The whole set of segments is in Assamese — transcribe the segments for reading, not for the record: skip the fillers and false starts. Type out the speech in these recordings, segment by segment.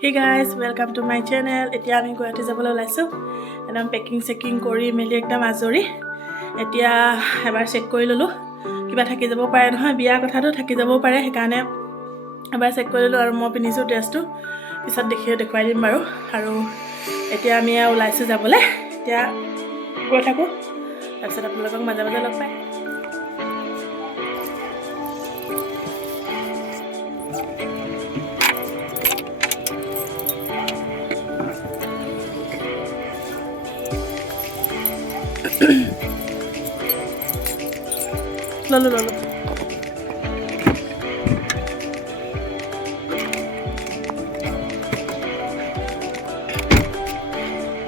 Hey guys, welcome to my channel. এতিয়া আমি গুৱাহাটী যাবলৈ ওলাইছো। একদম পেকিং কৰি মেলি একদম আজৰি। এতিয়া এবাৰ চেক কৰি ললো। কিবা থাকি যাব পাৰে নহয়, বিয়াৰ কথাটো থাকি যাব পাৰে, সেইকাৰণে এবাৰ চেক কৰি ললো আৰু মই পিন্ধিছো ড্ৰেছটো। পিছত দেখুৱাই দিম বাৰু। আৰু এতিয়া আমি ওলাইছো যাবলৈ। এতিয়া গৈ থাকো। তাৰপিছত আপোনালোকক মাজে মাজে লগ পাই। ললো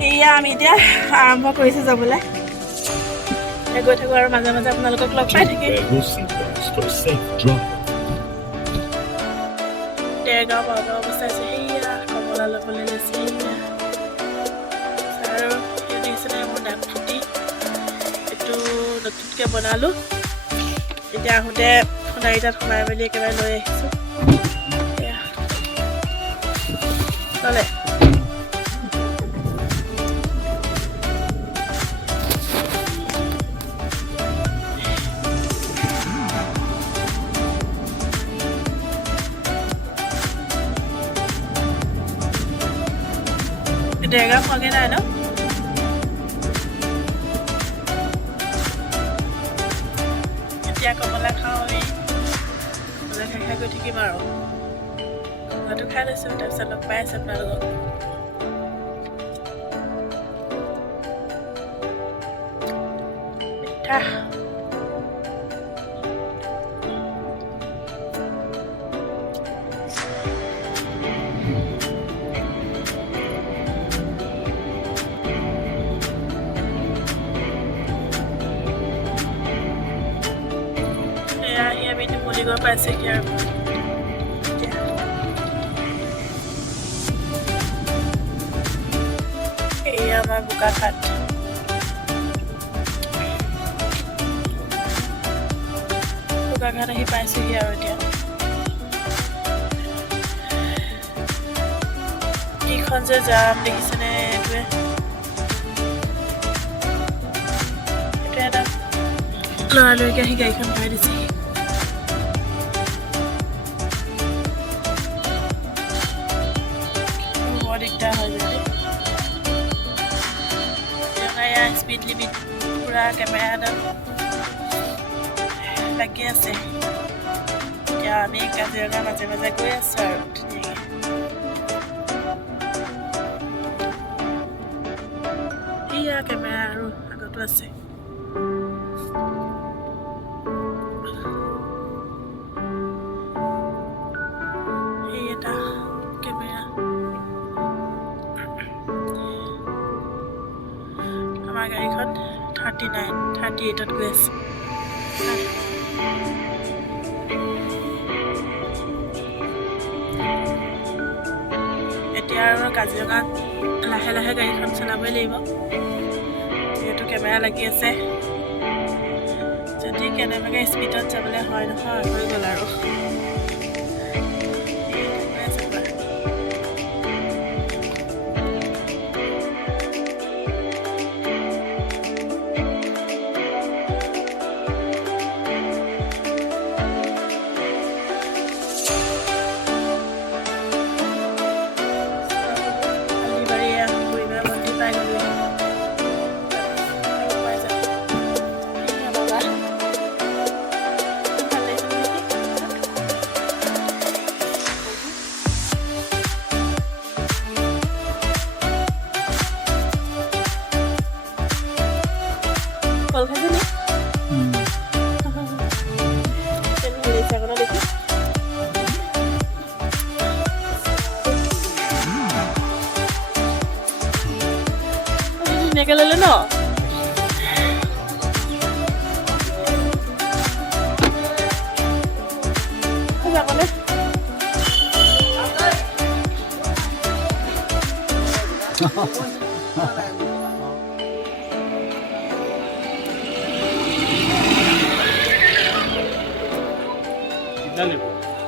এয়া আমি এতিয়া আৰম্ভ কৰিছো যাবলৈ। গৈ থাকো আৰু মাজে মাজে আপোনালোকক লগ পাই থাকিম। দেৰগাঁও বাৰগাঁও অৱস্থা আছে। সেয়া কমলা ল'বলৈ লৈছে। আৰু দেখিছেনে মোৰ দাঁত ফুটি এইটো নতুনকৈ বনালোঁ। এতিয়া আহোঁতে সোণাৰীতাত সোমাই মেলি একেবাৰে লৈ আহিছোঁ। ল'লে দেৰগাঁও পোৱাগৈ নাই ন? এতিয়া কমলা খাওঁ আমি। কমলা খাই গৈ থাকিম আৰু। কমলাটো খাই লৈছোঁ, তাৰপিছত লগ পাই আছোঁ আপোনালোকক। মিঠা আমি নুমলীগড় পাইছেহি আৰু এয়া আমাৰ বোকাখাট। বোকাখাট আহি পাইছেহি আৰু এতিয়া এইখন যে যাম দেখিছেনে? এইটোৱে এটা লৰালৰিকে আহি গাড়ীখন ভৰাই দিছেহি। দিগদাৰ হৈ যায়। স্পীড লিমিট পুৰা কেমেৰাডাল লাগি আছে। এতিয়া আমি কাজিৰঙা মাজে মাজে গৈ আছো আৰু ধুনীয়াকৈ। সেয়া কেমেৰা আৰু আগতো আছে। সেই এটা কেমেৰা আমাৰ গাড়ীখন 38ত গৈ আছে। এতিয়া আৰু কাজিৰঙাত লাহে লাহে গাড়ীখন চলাবই লাগিব, যিহেতু কেমেৰা লাগি আছে। যদি কেনেবাকৈ স্পীডত যাবলৈ হয় নহয়, হৈ গ'ল আৰু। কল খাইছে নি? ধুনীয়াকৈ ল'লে ন? যাবনে?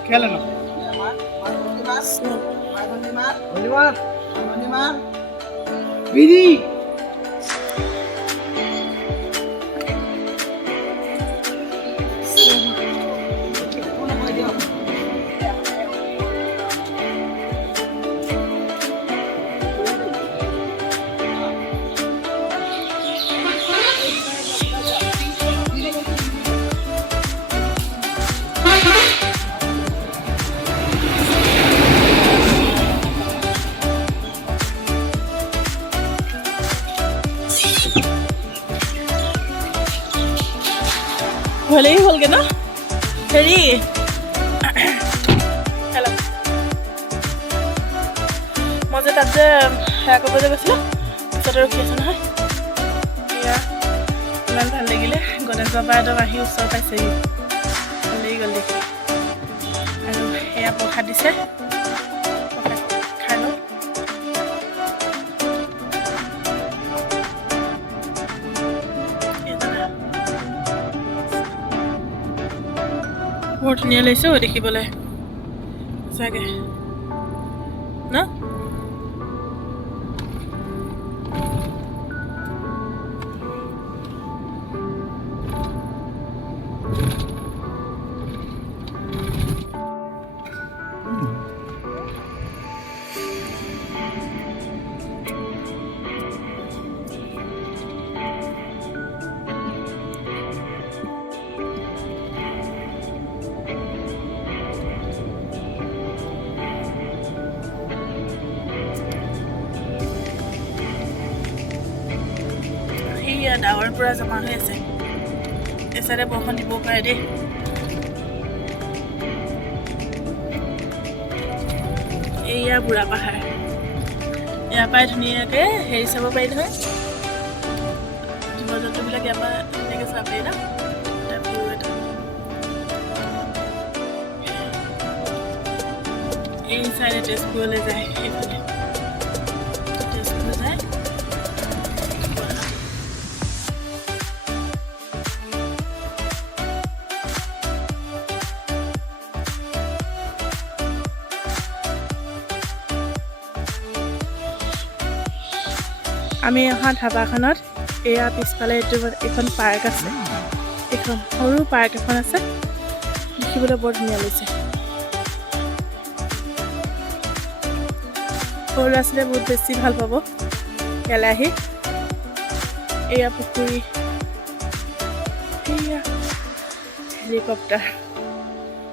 ¿Qué le no? ভালেই হ'লগৈ ন হেৰি হেল্ল' মই যে তাত যে সেয়া কৰিব যে গৈছিলোঁ পিছতে ৰখি আছোঁ নহয় এয়া ইমান ভাল লাগিলে গণেশ বাবা একদম আহি ওচৰ পাইছেহি ভাল লাগি গ'ল দেখি আৰু এয়া প্ৰসাদ দিছে প্ৰসাদ খাই লওঁ বৰ ধুনীয়া লাগিছে দেখিবলৈ সঁচাকৈ ন ডাৱৰ পৰা জমা হৈ আছে এই চাইডে বৰষুণ দিবও পাৰে দেই এইয়া বুঢ়া পাহাৰ ইয়াৰ পৰাই ধুনীয়াকৈ হেৰি চাব পাৰি নহয় জীৱ জন্তুবিলাক ইয়াৰ পৰা ধুনীয়াকৈ চাব পাৰি ন এই চাইডে তেজপুৰলৈ যায় সেইফালে তেজপুৰ যায় আমি অহা ধাবাখনত এয়া পিছফালে এখন পাৰ্ক আছে এখন সৰু পাৰ্ক এখন আছে দেখিবলৈ বৰ ধুনীয়া লাগিছে সৰু ল'ৰা ছোৱালীয়ে বহুত বেছি ভাল পাব ইয়ালৈ আহি এয়া পুখুৰী এয়া হেলিকপ্টাৰ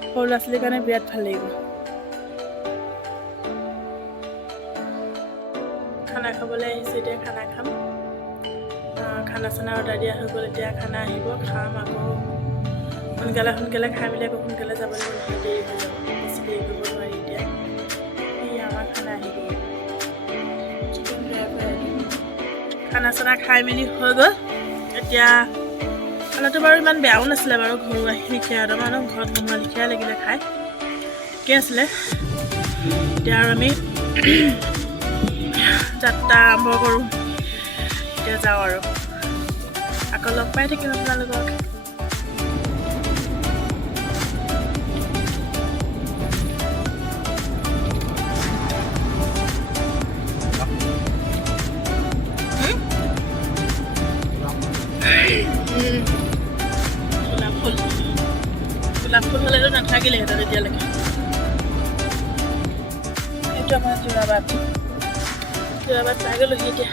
সৰু ল'ৰা ছোৱালীৰ কাৰণে বিৰাট ভাল লাগিব খানা খাবলৈ আহিছোঁ এতিয়া খানা খাম খানা চানা অৰ্ডাৰ দিয়া হৈ গ'ল এতিয়া খানা আহিব খাম আকৌ সোনকালে খাই মেলি আকৌ সোনকালে যাব লাগিব দেৰি হৈ যাব বেছি দেৰি কৰিব নোৱাৰি এতিয়া এই আমাৰ খানা আহি গ'ল খানা চানা খাই মেলি হৈ গ'ল এতিয়া খানাটো বাৰু ইমান বেয়াও নাছিলে বাৰু ঘৰুৱা লিখীয়া অলপমান ঘৰত বনোৱা লিখীয়া লাগিলে খাই ঠিকে আছিলে এতিয়া আৰু আমি যাত্ৰা আৰম্ভ কৰোঁ এতিয়া যাওঁ আৰু আকৌ লগ পাই থাকিম আপোনালোকক গোলাপ ফুল হ'লেতো নাথাকিলেহেঁতেন এতিয়ালৈকে এইটো আমাৰ যোৰাবাট পাই গ'লোহি এতিয়া